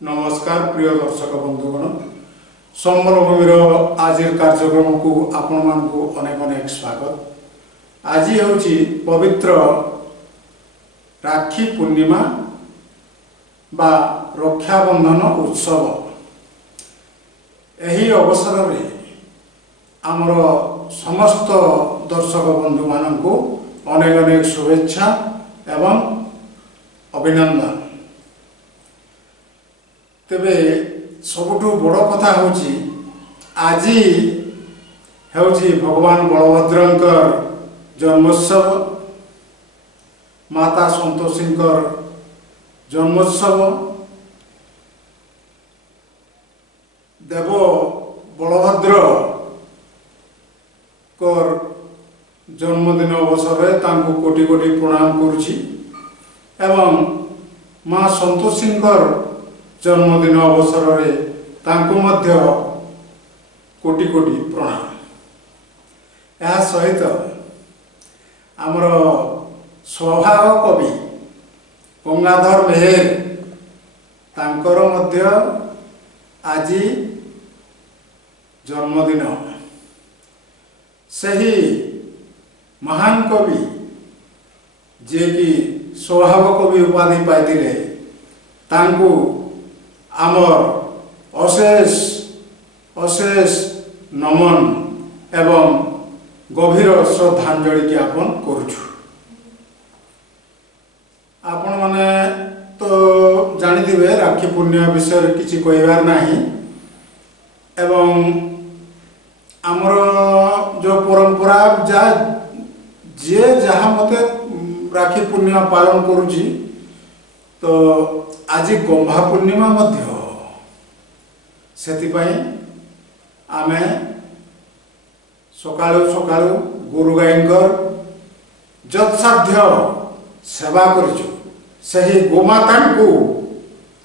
नमस्कार प्रिय दर्शक बंधुगण संबलभूमिर आज कार्यक्रम को आपण मानकु अनेक अनेक स्वागत। आज होची पवित्र राखी पूर्णिमा बा रक्षाबंधन उत्सव। एही अवसर रे आमर समस्त दर्शक बंधु मानकु अनेक अनेक शुभेच्छा एवं अभिनंदन। तेबे सबुठु बड़ कथा होची आज होची भगवान बलभद्रंकर जन्मोत्सव, माता संतोषींकर जन्मोत्सव, देव बलभद्र कर जन्मदिन अवसर में तांको कोटि कोटि प्रणाम करुछि एवं माँ संतोषींकर जन्मदिन अवसर में तांको मध्य कोटि कोटि प्रणाम। यह सहित आमर स्वभाव कवि गंगाधर मेहेर तांकर मध्य आज जन्मदिन। सही महान कवि जे कि स्वभाव कवि उपाधि पाइथिले तांको आमर अशेष अशेष नमन एवं गभीर श्रद्धांजलि ज्ञापन करुछु। आपण माने तो जानिथिबे राखी पूर्णिमा विषय किछि कहबार नाही एवं आमर जो परंपरा जा जे जहाँ मते राखी पूर्णिमा पालन करुछि तो आज गंभा पूर्णिमा मध्य सेतिपाई आमे सकाळु सकाळु गुरु गायंकर जत्साध्य सेवा करिछु। सही गोमाता को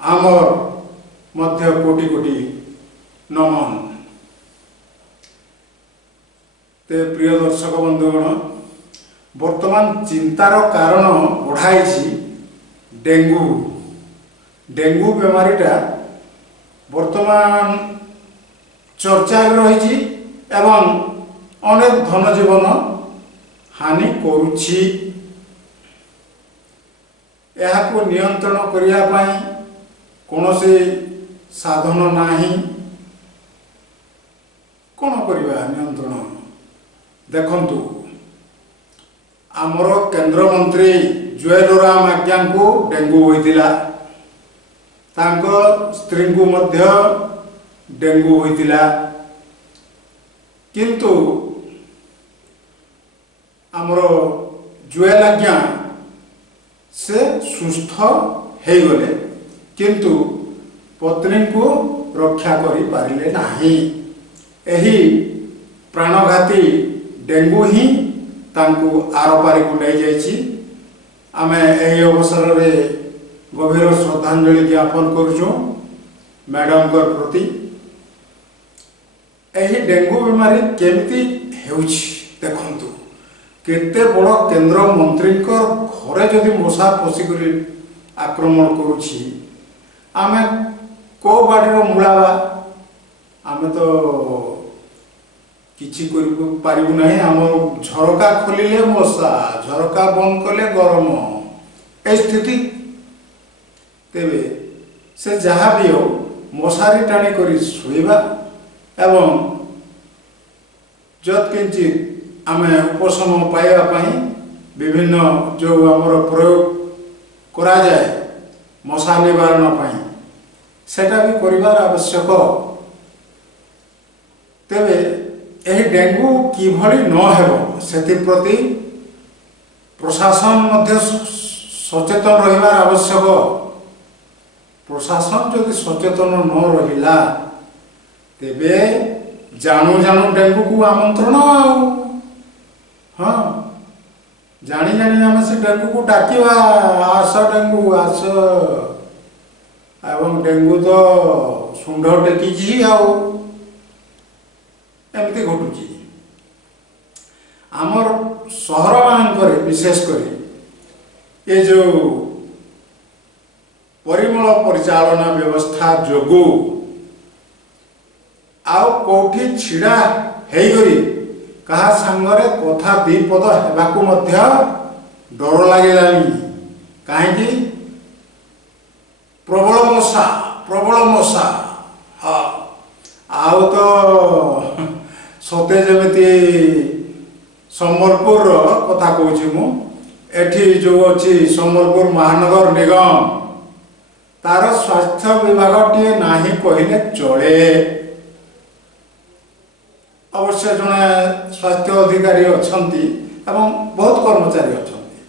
आमर मध्य कोटि कोटि नमन। ते प्रिय दर्शक बंधुगण वर्तमान चिंतार कारण बढ़ाई डेंगू। डेंगू बेमारीटा वर्तमान चर्चा रही एवं अनेक धन जीवन हानि करुछि। को नियंत्रण करिया पाई कोनोसी साधन नाही। कोन करिबा नियंत्रण देखंतु आमर केंद्र मंत्री जुएलराम आज्ञा को डेंगू होइतिला, तांको स्त्री को मध्य डेंगू होइतिला, किंतु आमर जुएल आज्ञा से सुस्थ हे गले किंतु पत्नी को रक्षा करि पारिले नाही। एही प्राणघाती डेंगू ही तांको आरपारी को नहीं जाइछि। आमे एही अवसर रे गभीर श्रद्धांजलि ज्ञापन करुछु मैडम कर प्रति। एही डेंगू बीमारी केमती हेउछि देखंतु केते बड़ केंद्र मंत्री घरे जदि मशा पशिकरी आक्रमण करुछि आमे को बाड़ीर मूलावा आमे तो किछि करि पारिबु नाही। आम झरका खोलिले मशा, झरका बंद कले गरम ए स्थिति। तेबे से जहाँ भी हो मशारी टाणी करी शुइबा एवं जत किंचित आमे उपशम पाइबा पई विभिन्न जो आमर प्रयोग करा जाए मशा निवारण पई सेटा भी करिवार आवश्यक। तेबे एही डेंगू किभली न हेबो सेति प्रति प्रशासन मध्य सचेतन रहिबार आवश्यक। प्रशासन जदि सचेतन न रहिला तेबे जानू जानू डेंगू को आमंत्रण हाँ जानी जानी आम से डेंगू को डाकिवा आस डेंगू आस एवं डेंगू तो सुंड टेकी एमती घटुची। आमर सहर मानक विशेष कर ये जो परिमल परिचालना व्यवस्था जोगु आउ कोठी छिड़ा हेगरी कहा संगरे कथा दी पद हेबाकू मध्य डर लागिलानी कहीं प्रबल मशा हाँ आउ तो सते जमिति सम्बलपुर कथा कहूँ मु एठी जो अच्छी सम्बलपुर महानगर निगम तार स्वास्थ्य विभाग टी नाही कहले चले। अवश्य जड़े स्वास्थ्य अधिकारी अछंती एवं बहुत कर्मचारी अछंती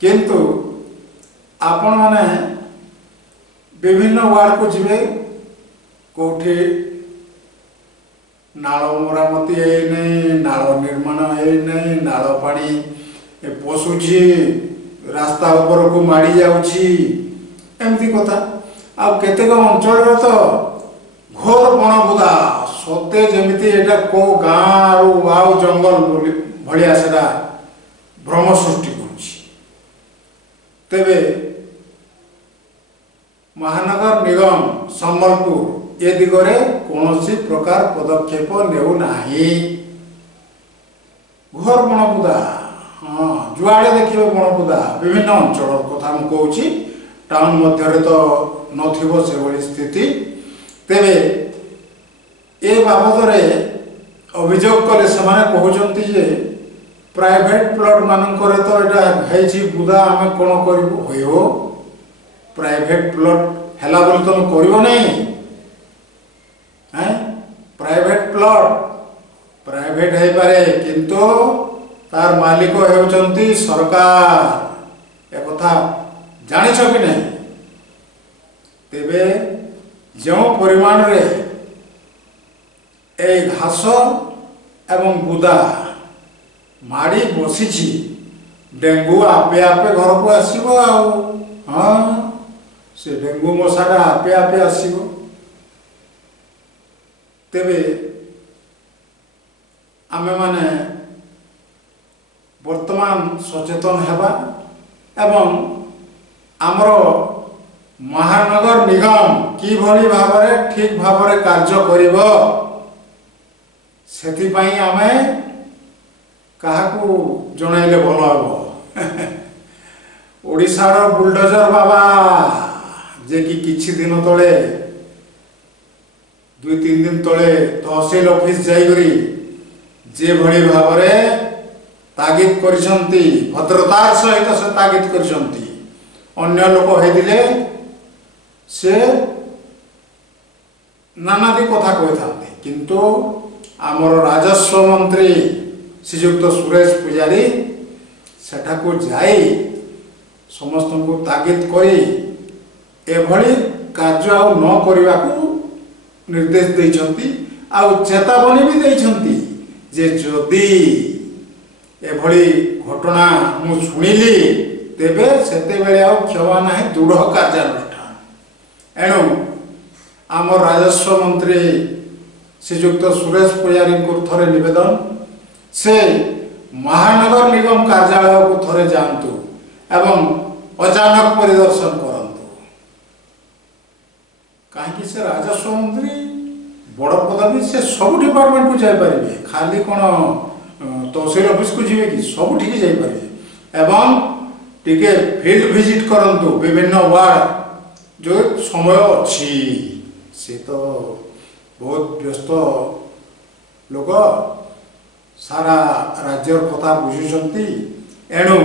किंतु आपण माने विभिन्न वार्ड को जीवे कोठी नाल मरामती है नहीं नाल निर्माण है नहीं नाल पानी पशुची रास्ता ऊपर को माड़ी जाउची एमती कथा आ केतेक अंचल तो घोर बणबुदा सते जमिति एटा को गाँ रु आउ जंगल भलिया सेटा भ्रम सृष्टि करुछि। तेबे महानगर निगम सम्बलपुर ए दिगरे कौनसी प्रकार पदक्षेप नेउ नाही। घोर बणबुदा हाँ जुआड़े देखिए बणबुदा विभिन्न अंचल कथा मु कहूछि टाउन मध्य तो नथिबो से भली स्थिति। तेबे ए बाबद अभियोग कले से कहते जे प्राइवेट प्लॉट मानकर तो यहाँ बुदा आम कौन करूँ प्राइवेट प्लॉट है बोले तुम कर नहीं प्राइवेट प्लॉट प्राइवेट है पारे किंतु तार मालिक होउचंती सरकार एक कथा जानिछ कि नहीं। तेबे जो परिमाण रे ए घास एवं बुदा माड़ी बसी डेंगू आपे आपे घर को आसीबो हाँ से डेंगू मशाटा आपे आपे आसीबो। तेबे आमे माने वर्तमान सचेतन हेबा एवं आमर महानगर निगम कि भली भावरे ठीक भावरे कार्य करिवो सेथिपाई आमे काहाकू जणाइले भल हम ओडिशार बुलडोजर बाबा जे कि किछि दिन तले 2-3 दिन तले तहसील ऑफिस जाइगरी जे भली भावरे तागिद करिसंती भद्रतार सहित से तागिद करिसंती अन्य लोक हेदिले से नानादी कथा कहि थांते किंतु आमर राजस्व मंत्री श्रीयुक्त सुरेश पुजारी सेठा को जाई समस्त को तागिद करी एभली कार्य आउ न करने को निर्देश देइछंती आउ चेतावनी भी देइछंती जे जदि एभली घटना मु सुनिली तेबे सेते बेले आउ क्षमा नाही दृढ़ कार्यानुष्ठान। एणु आम राजस्व मंत्री श्रीयुक्त सुरेश पुजारी को थरे निवेदन से महानगर निगम कार्यालय को थरे जानतु एवं अचानक परिदर्शन करंतु कहीं से राजस्व मंत्री बड़ पदवी से सब डिपार्टमेंट को जाई परिबे खाली कोन तहसील ऑफिस को जीवे कि सब ठीक जाई परिबे एवं टिके फील्ड विजिट करंतु विभिन्न वार्ड जो समय अच्छी से तो बहुत व्यस्त लोक सारा राज्यर कथा बुझुचंती। एणु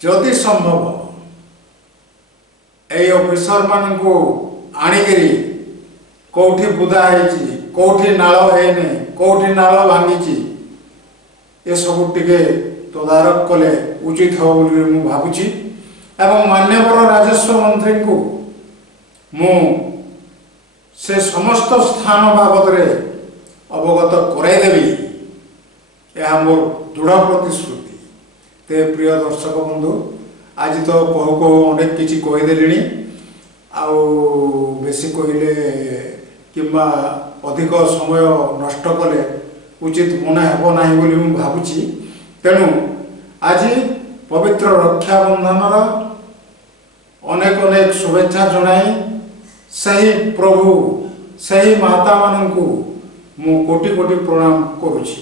जदि संभव ए ऑफिसर मान को आनिकरी कौठी बुदा है कौठी नाल है कौठी नाल भांगी ये सब टिके तदारक कले उचित हो मु भावुची एवं मान्यवर राजस्व मंत्री को मु से समस्त स्थान बाबद रे अवगत कराइदेवी यह मोर दृढ़ प्रतिश्रुति। ते प्रिय दर्शक बंधु आज तो कहू कहू अनेक किसी कहीदेली आउ बेसी कहले किंबा अधिक समय नष्ट कले उचित मन हेब ना भावुची। तेणु आज पवित्र रक्षाबंधन ଅନେକ ଅନେକ ଶୁଭେଚ୍ଛା ଜଣାଇ ସେହି ପ୍ରଭୁ ସେହି ମାତା ମାନଙ୍କୁ ମୁଁ କୋଟି କୋଟି ପ୍ରଣାମ କରୁଛି।